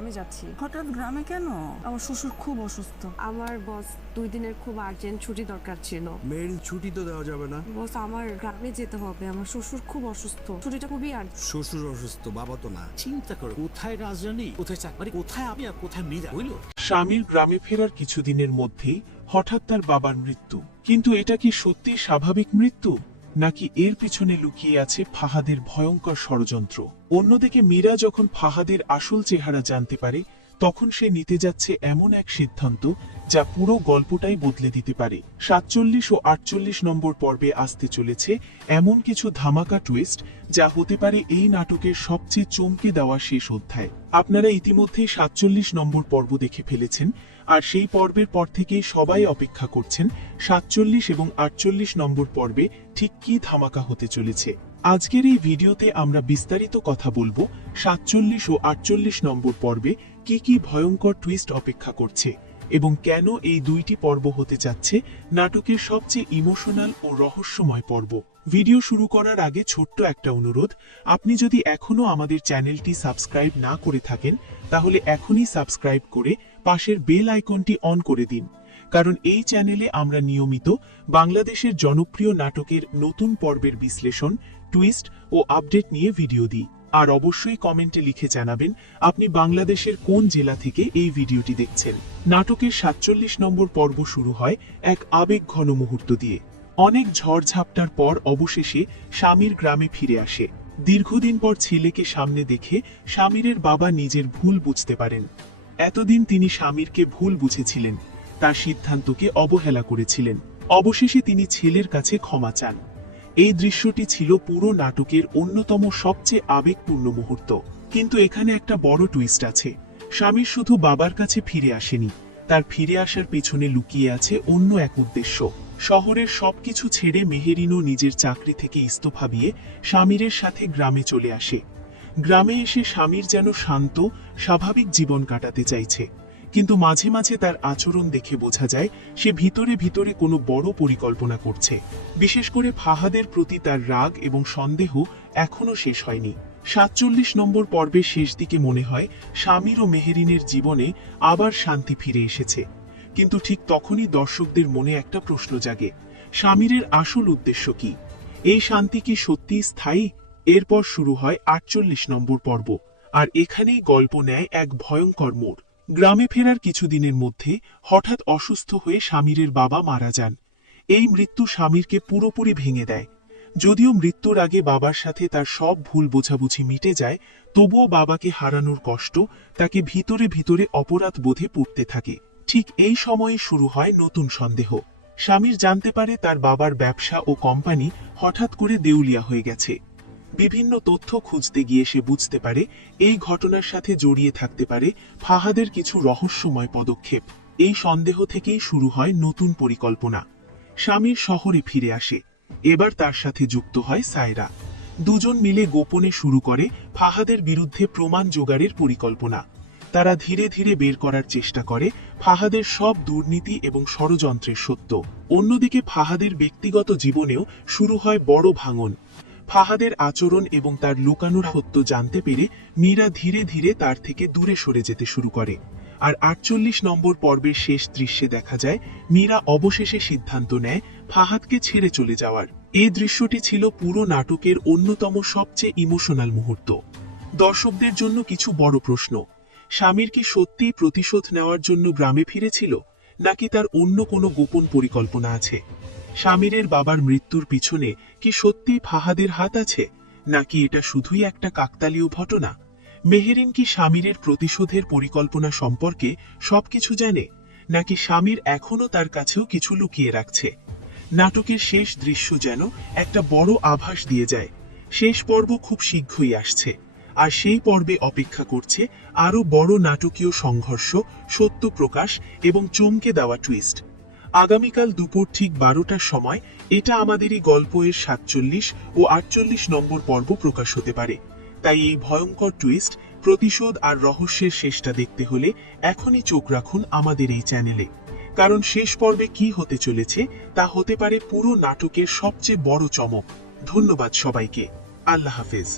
গ্রামে যাচ্ছি। হঠাৎ গ্রামে কেন? আমার শ্বশুর খুব অসুস্থ। আমার বস 2 দিনের খুব আর্জেন্ট ছুটি দরকার ছিল। মেয়ের ছুটি তো দেওয়া যাবে না। বস আমার গ্রামে যেতে হবে, আমার শ্বশুর খুব অসুস্থ, ছুটিটা খুবই আর্জেন্ট। শ্বশুর অসুস্থ, বাবা তো না। চিন্তা করো, কোথায় রাজরানী, কোথায় চাকরি, কোথায় আমি আর কোথায় মীরা, বুঝলো? স্বামীর গ্রামে ফেরার কিছুদিনের মধ্যেই হঠাৎ তার বাবার মৃত্যু। কিন্তু এটা কি সত্যি স্বাভাবিক মৃত্যু, নাকি এর পিছনে লুকিয়ে আছে ফাহাদের ভয়ঙ্কর ষড়যন্ত্র? অন্যদিকে মীরা যখন ফাহাদের আসল চেহারা জানতে পারে, তখন সে নিতে যাচ্ছে এমন এক সিদ্ধান্ত যা পুরো গল্পটাই বদলে দিতে পারে। 47 ও 48 নম্বর পর্বে আসতে চলেছে এমন কিছু ধামাকা টুইস্ট যা হতে পারে এই নাটকের সবচেয়ে চমকে দেওয়া শেষ অধ্যায়। আপনারা ইতিমধ্যেই 47 নম্বর পর্ব দেখে ফেলেছেন, আর সেই পর্বের পর থেকেই সবাই অপেক্ষা করছেন 47 এবং 48 নম্বর পর্বে ঠিক কি ধামাকা হতে চলেছে। আজকের এই ভিডিওতে আমরা বিস্তারিত কথা বলবো 47 ও 48 নম্বর পর্বে কি কি ভয়ঙ্কর টুইস্ট অপেক্ষা করছে এবং কেন এই দুইটি পর্ব হতে যাচ্ছে নাটকের সবচেয়ে ইমোশনাল ও রহস্যময় পর্ব। ভিডিও শুরু করার আগে ছোট্ট একটা অনুরোধ, আপনি যদি এখনো আমাদের চ্যানেলটি সাবস্ক্রাইব না করে থাকেন তাহলে এখনই সাবস্ক্রাইব করে পাশের বেল আইকনটি অন করে দিন, কারণ এই চ্যানেলে আমরা নিয়মিত বাংলাদেশের জনপ্রিয় নাটকের নতুন পর্বের বিশ্লেষণ, টুইস্ট ও আপডেট নিয়ে ভিডিও দিই। আর অবশ্যই কমেন্টে লিখে জানাবেন আপনি বাংলাদেশের কোন জেলা থেকে এই ভিডিওটি দেখছেন। নাটকের 47 নম্বর পর্ব শুরু হয় এক আবেগ ঘন মুহূর্ত দিয়ে। অনেক ঝড়ঝাপটার পর অবশেষে স্বামীর গ্রামে ফিরে আসে। দীর্ঘদিন পর ছেলেকে সামনে দেখে স্বামীরের বাবা নিজের ভুল বুঝতে পারেন। এতদিন তিনি স্বামীরকে ভুল বুঝেছিলেন, তার সিদ্ধান্তকে অবহেলা করেছিলেন। অবশেষে তিনি ছেলের কাছে ক্ষমা চান। এই দৃশ্যটি ছিল পুরো নাটকের অন্যতম সবচেয়ে আবেগপূর্ণ মুহূর্ত। কিন্তু এখানে একটা বড় টুইস্ট আছে। স্বামীর শুধু বাবার কাছে ফিরে আসেনি, তার ফিরে আসার পেছনে লুকিয়ে আছে অন্য এক উদ্দেশ্য। শহরের সবকিছু ছেড়ে মেহেরিনও নিজের চাকরি থেকে ইস্তফা দিয়ে স্বামীরের সাথে গ্রামে চলে আসে। গ্রামে এসে স্বামীর যেন শান্ত, স্বাভাবিক জীবন কাটাতে চাইছে, কিন্তু মাঝে মাঝে তার আচরণ দেখে বোঝা যায় সে ভিতরে ভিতরে কোনো বড় পরিকল্পনা করছে। বিশেষ করে ফাহাদের প্রতি তার রাগ এবং সন্দেহ এখনো শেষ হয়নি। 47 নম্বর পর্বের শেষ দিকে মনে হয় স্বামীর ও মেহেরিনের জীবনে আবার শান্তি ফিরে এসেছে, কিন্তু ঠিক তখনই দর্শকদের মনে একটা প্রশ্ন জাগে, স্বামীরের আসল উদ্দেশ্য কি? এই শান্তি কি সত্যি স্থায়ী? এরপর শুরু হয় 48 নম্বর পর্ব, আর এখানেই গল্প নেয় এক ভয়ঙ্কর মোড়। গ্রামে ফেরার কিছুদিনের মধ্যে হঠাৎ অসুস্থ হয়ে স্বামীরের বাবা মারা যান। এই মৃত্যু স্বামীরকে পুরোপুরি ভেঙে দেয়। যদিও মৃত্যুর আগে বাবার সাথে তার সব ভুল বোঝাবুঝি মিটে যায়, তবুও বাবাকে হারানোর কষ্ট তাকে ভিতরে ভিতরে অপরাধ বোধে পুড়তে থাকে। ঠিক এই সময়ে শুরু হয় নতুন সন্দেহ। স্বামীর জানতে পারে তার বাবার ব্যবসা ও কোম্পানি হঠাৎ করে দেউলিয়া হয়ে গেছে। বিভিন্ন তথ্য খুঁজতে গিয়ে সে বুঝতে পারে এই ঘটনার সাথে জড়িয়ে থাকতে পারে ফাহাদের কিছু রহস্যময় পদক্ষেপ। এই সন্দেহ থেকেই শুরু হয় নতুন পরিকল্পনা। স্বামীর শহরে ফিরে আসে, এবার তার সাথে যুক্ত হয় সায়রা। দুজন মিলে গোপনে শুরু করে ফাহাদের বিরুদ্ধে প্রমাণ জোগাড়ের পরিকল্পনা। তারা ধীরে ধীরে বের করার চেষ্টা করে ফাহাদের সব দুর্নীতি এবং ষড়যন্ত্রের সত্য। অন্যদিকে ফাহাদের ব্যক্তিগত জীবনেও শুরু হয় বড় ভাঙন। ফাহাদের আচরণ এবং তার লুকানোর সত্য জানতে পেরে মীরা ধীরে ধীরে তার থেকে দূরে সরে যেতে শুরু করে। আর 48 নম্বর পর্বের শেষ দৃশ্যে দেখা যায় মীরা অবশেষে সিদ্ধান্ত নেয় ফাহাদকে ছেড়ে চলে যাওয়ার। এই দৃশ্যটি ছিল পুরো নাটকের অন্যতম সবচেয়ে ইমোশনাল মুহূর্ত। দর্শকদের জন্য কিছু বড় প্রশ্ন, স্বামীর কি সত্যিই প্রতিশোধ নেওয়ার জন্য গ্রামে ফিরেছিল, নাকি তার অন্য কোনো গোপন পরিকল্পনা আছে? স্বামীরের বাবার মৃত্যুর পিছনে কি সত্যি ফাহাদের হাত আছে, নাকি এটা শুধুই একটা কাকতালীয় ঘটনা? মেহেরিন কি স্বামীরের প্রতিশোধের পরিকল্পনা সম্পর্কে সবকিছু জানে, নাকি স্বামীর এখনো তার কাছেও কিছু লুকিয়ে রাখছে? নাটকের শেষ দৃশ্য যেন একটা বড় আভাস দিয়ে যায়, শেষ পর্ব খুব শীঘ্রই আসছে। আর সেই পর্বে অপেক্ষা করছে আরো বড় নাটকীয় সংঘর্ষ, সত্য প্রকাশ এবং চমকে দেওয়া টুইস্ট। আগামীকাল দুপুর ঠিক 12টার সময় এটা আমাদেরই গল্পের 47 ও 48 নম্বর পর্ব প্রকাশ হতে পারে। তাই এই ভয়ঙ্কর টুইস্ট, প্রতিশোধ আর রহস্যের শেষটা দেখতে হলে এখনই চোখ রাখুন আমাদের এই চ্যানেলে, কারণ শেষ পর্বে কি হতে চলেছে তা হতে পারে পুরো নাটকের সবচেয়ে বড় চমক। ধন্যবাদ সবাইকে। আল্লাহ হাফেজ।